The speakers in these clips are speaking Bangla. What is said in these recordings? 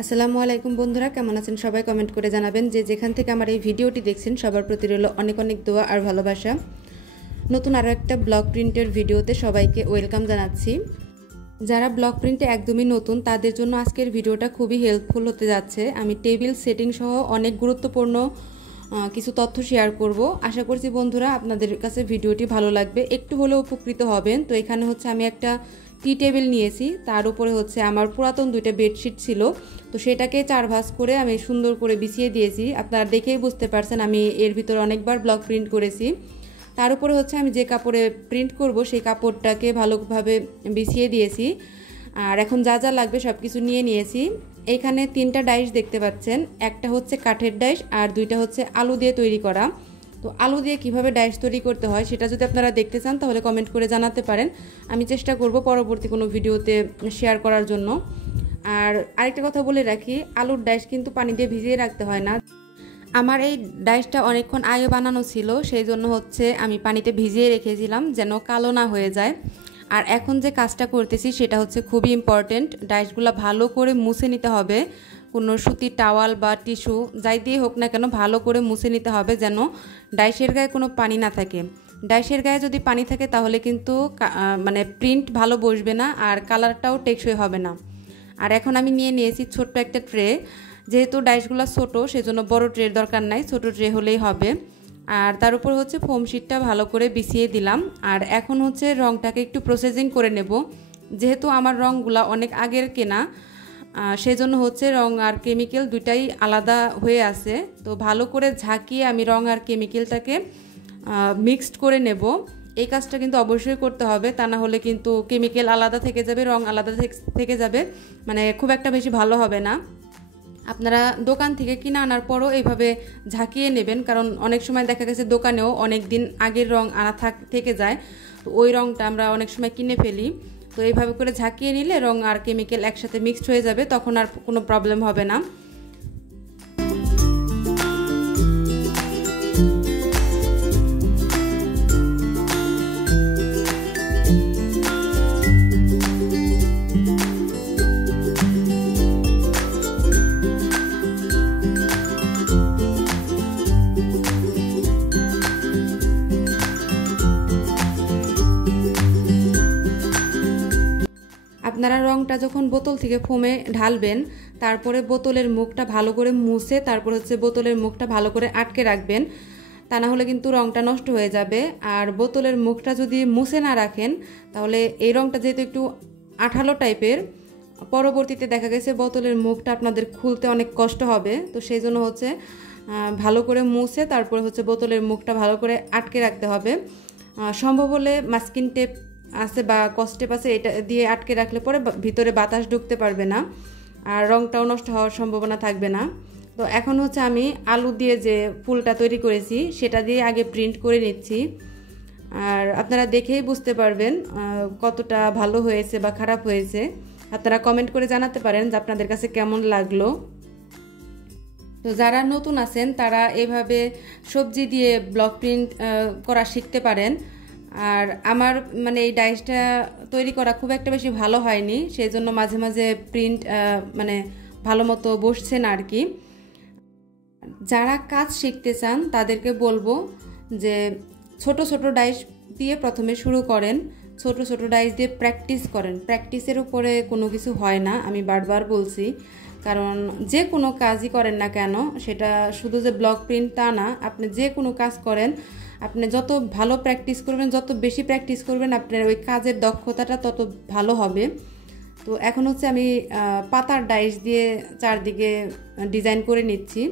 আসসালামু আলাইকুম বন্ধুরা, কেমন আছেন সবাই? কমেন্ট করে জানাবেন। যে যেখান থেকে আমার এই ভিডিওটি দেখছেন সবার প্রতি রইল অনেক অনেক দোয়া আর ভালোবাসা। নতুন আরও একটা ব্লক প্রিন্টের ভিডিওতে সবাইকে ওয়েলকাম জানাচ্ছি। যারা ব্লক প্রিন্টে একদমই নতুন তাদের জন্য আজকের ভিডিওটা খুবই হেল্পফুল হতে যাচ্ছে। আমি টেবিল সেটিং সহ অনেক গুরুত্বপূর্ণ কিছু তথ্য শেয়ার করব। আশা করছি বন্ধুরা আপনাদের কাছে ভিডিওটি ভালো লাগবে, একটু হলেও উপকৃত হবেন। তো এখানে হচ্ছে আমি একটা টি টেবিল নিয়েছি, তার উপরে হচ্ছে আমার পুরাতন দুইটা বেডশিট ছিল, তো সেটাকে 4 ভাঁজ করে আমি সুন্দর করে বিছিয়ে দিয়েছি। আপনারা দেখেই বুঝতে পারছেন আমি এর ভিতরে অনেকবার ব্লক প্রিন্ট করেছি। তার উপরে হচ্ছে আমি যে কাপড়ে প্রিন্ট করব সেই কাপড়টাকে ভালোভাবে বিছিয়ে দিয়েছি। আর এখন যা যা লাগবে সব কিছু নিয়ে নিয়েছি। এখানে 3টা ডাইস দেখতে পাচ্ছেন, একটা হচ্ছে কাঠের ডাইস আর 2টা হচ্ছে আলু দিয়ে তৈরি করা। তো আলু দিয়ে কিভাবে ডাইস তৈরি করতে হয় সেটা যদি আপনারা দেখতে চান তাহলে কমেন্ট করে জানাতে পারেন, আমি চেষ্টা করব পরবর্তী কোনো ভিডিওতে শেয়ার করার জন্য। আর আরেকটা কথা বলে রাখি, আলুর ডাইস কিন্তু পানি দিয়ে ভিজিয়ে রাখতে হয় না। আমার এই ডাইসটা অনেকক্ষণ আগে বানানো ছিল, সেই জন্য হচ্ছে আমি পানিতে ভিজিয়ে রেখেছিলাম যেন কালো না হয়ে যায়। আর এখন যে কাজটা করতেছি সেটা হচ্ছে খুবই ইম্পর্টেন্ট। ডাইসগুলো ভালো করে মুছে নিতে হবে, কোনো সুতির টাওয়াল বা টিস্যু যাই দিয়ে হোক না কেন ভালো করে মুছে নিতে হবে যেন ডাইসের গায়ে কোনো পানি না থাকে। ডাইসের গায়ে যদি পানি থাকে তাহলে কিন্তু প্রিন্ট ভালো বসবে না আর কালারটাও টেকসই হবে না। আর এখন আমি নিয়ে নিয়েছি ছোট্ট একটা ট্রে। যেহেতু ডাইসগুলো ছোটো সেজন্য বড় ট্রের দরকার নাই, ছোটো ট্রে হলেই হবে। আর তার উপর হচ্ছে ফোম শিটটা ভালো করে বিছিয়ে দিলাম। আর এখন হচ্ছে রঙটাকে একটু প্রসেসিং করে নেব। যেহেতু আমার রঙগুলো অনেক আগের কেনা, সেজন্য হচ্ছে রং আর কেমিক্যাল দুইটাই আলাদা হয়ে আছে। তো ভালো করে ঝাঁকিয়ে আমি রং আর কেমিক্যালটাকে মিক্সড করে নেব। এই কাজটা কিন্তু অবশ্যই করতে হবে, তা না হলে কিন্তু কেমিক্যাল আলাদা থেকে যাবে, রং আলাদা থেকে যাবে, খুব একটা বেশি ভালো হবে না। আপনারা দোকান থেকে কিনে আনার পরও এইভাবে ঝাঁকিয়ে নেবেন, কারণ অনেক সময় দেখা গেছে দোকানেও অনেক দিন আগের রং আনা থেকে যায়, তো ওই রংটা আমরা অনেক সময় কিনে ফেলি। তো এইভাবে করে ঝাঁকিয়ে নিলে রং আর কেমিক্যাল একসাথে মিক্সড হয়ে যাবে, তখন আর কোনো প্রবলেম হবে না। আপনারা রংটা যখন বোতল থেকে ফোমে ঢালবেন তারপরে বোতলের মুখটা ভালো করে মুছে তারপর হচ্ছে বোতলের মুখটা ভালো করে আটকে রাখবেন, তা না হলে কিন্তু রংটা নষ্ট হয়ে যাবে। আর বোতলের মুখটা যদি মুছে না রাখেন তাহলে এই রংটা যেহেতু একটু আঠালো টাইপের, পরবর্তীতে দেখা গেছে বোতলের মুখটা আপনাদের খুলতে অনেক কষ্ট হবে। তো সেই জন্য হচ্ছে ভালো করে মুছে তারপরে হচ্ছে বোতলের মুখটা ভালো করে আটকে রাখতে হবে। সম্ভব হলে মাস্কিং টেপ আছে বা কস্টেপ আছে, এটা দিয়ে আটকে রাখলে পরে ভিতরে বাতাস ঢুকতে পারবে না আর রংটাও নষ্ট হওয়ার সম্ভাবনা থাকবে না। তো এখন হচ্ছে আমি আলু দিয়ে যে ফুলটা তৈরি করেছি সেটা দিয়ে আগে প্রিন্ট করে নিচ্ছি। আর আপনারা দেখেই বুঝতে পারবেন কতটা ভালো হয়েছে বা খারাপ হয়েছে। আপনারা কমেন্ট করে জানাতে পারেন যে আপনাদের কাছে কেমন লাগলো। তো যারা নতুন আছেন তারা এভাবে সবজি দিয়ে ব্লক প্রিন্ট করা শিখতে পারেন। আর আমার এই ডাইসটা তৈরি করা খুব একটা বেশি ভালো হয়নি, সেই জন্য মাঝে মাঝে প্রিন্ট ভালো মতো বসছে না আর কি। যারা কাজ শিখতে চান তাদেরকে বলবো যে ছোট ছোট ডাইস দিয়ে প্রথমে শুরু করেন, ছোট ছোট ডাইস দিয়ে প্র্যাকটিস করেন। প্র্যাকটিসের উপরে কোনো কিছু হয় না, আমি বারবার বলছি। কারণ যে কোনো কাজই করেন না কেন, সেটা শুধু যে ব্লক প্রিন্ট তা না, আপনি যে কোনো কাজ করেন আপনি যত ভালো প্র্যাকটিস করবেন, যত বেশি প্র্যাকটিস করবেন আপনার ওই কাজের দক্ষতাটা তত ভালো হবে। তো এখন হচ্ছে আমি পাতার ডাইস দিয়ে চারদিকে ডিজাইন করে নিচ্ছি।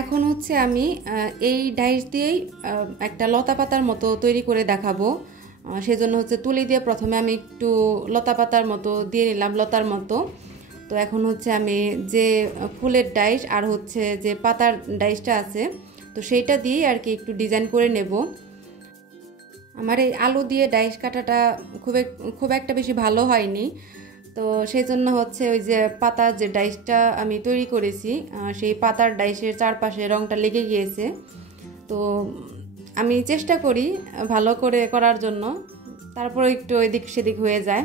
এখন হচ্ছে আমি এই ডাইস দিয়েই একটা লতা পাতার মতো তৈরি করে দেখাবো। সেজন্য হচ্ছে তুলি দিয়ে প্রথমে আমি একটু লতা পাতার মতো দিয়ে নিলাম, লতার মতো। তো এখন হচ্ছে আমি যে ফুলের ডাইস আর হচ্ছে যে পাতার ডাইসটা আছে তো সেইটা দিয়েই আর কি একটু ডিজাইন করে নেব। আমার এই আলু দিয়ে ডাইস কাটাটা খুব একটা বেশি ভালো হয়নি, তো সেই জন্য হচ্ছে ওই যে পাতার যে ডাইসটা আমি তৈরি করেছি সেই পাতার ডাইসের চারপাশে রঙটা লেগে গিয়েছে। তো আমি চেষ্টা করি ভালো করে করার জন্য, তারপরে একটু এদিক সেদিক হয়ে যায়।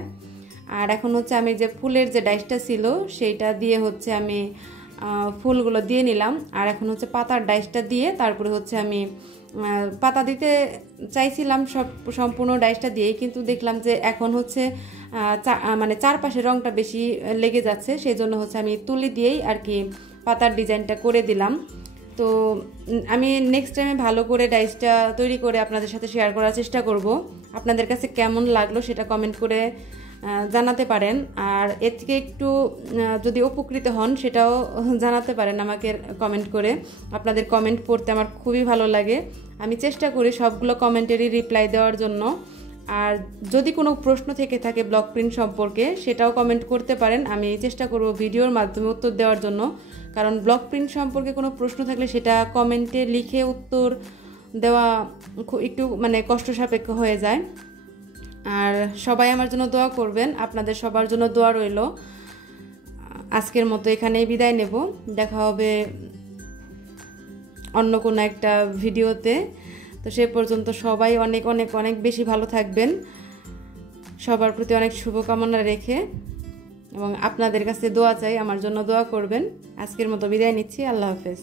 আর এখন হচ্ছে আমি যে ফুলের যে ডাইসটা ছিল সেইটা দিয়ে হচ্ছে আমি ফুলগুলো দিয়ে নিলাম। আর এখন হচ্ছে পাতার ডাইসটা দিয়ে তারপরে হচ্ছে আমি পাতা দিতে চাইছিলাম সম্পূর্ণ ডাইসটা দিয়েই, কিন্তু দেখলাম যে এখন হচ্ছে মানে চারপাশে রঙটা বেশি লেগে যাচ্ছে, সেই জন্য হচ্ছে আমি তুলি দিয়েই আর কি পাতার ডিজাইনটা করে দিলাম। তো আমি নেক্সট টাইমে ভালো করে ডাইসটা তৈরি করে আপনাদের সাথে শেয়ার করার চেষ্টা করব। আপনাদের কাছে কেমন লাগলো সেটা কমেন্ট করে জানাতে পারেন। আর এর থেকে একটু যদি উপকৃত হন সেটাও জানাতে পারেন আমাকে কমেন্ট করে। আপনাদের কমেন্ট পড়তে আমার খুবই ভালো লাগে, আমি চেষ্টা করি সবগুলো কমেন্টেরই রিপ্লাই দেওয়ার জন্য। আর যদি কোনো প্রশ্ন থেকে থাকে ব্লক প্রিন্ট সম্পর্কে সেটাও কমেন্ট করতে পারেন, আমি চেষ্টা করব ভিডিওর মাধ্যমে উত্তর দেওয়ার জন্য। কারণ ব্লক প্রিন্ট সম্পর্কে কোনো প্রশ্ন থাকলে সেটা কমেন্টে লিখে উত্তর দেওয়া একটু মানে কষ্ট সাপেক্ষ হয়ে যায়। আর সবাই আমার জন্য দোয়া করবেন, আপনাদের সবার জন্য দোয়া রইল। আজকের মতো এখানেই বিদায় নেব, দেখা হবে অন্য কোনো একটা ভিডিওতে। তো সে পর্যন্ত সবাই অনেক অনেক অনেক বেশি ভালো থাকবেন, সবার প্রতি অনেক শুভকামনা রেখে, এবং আপনাদের কাছে দোয়া চাই, আমার জন্য দোয়া করবেন। আজকের মতো বিদায় নিচ্ছি, আল্লাহ হাফেজ।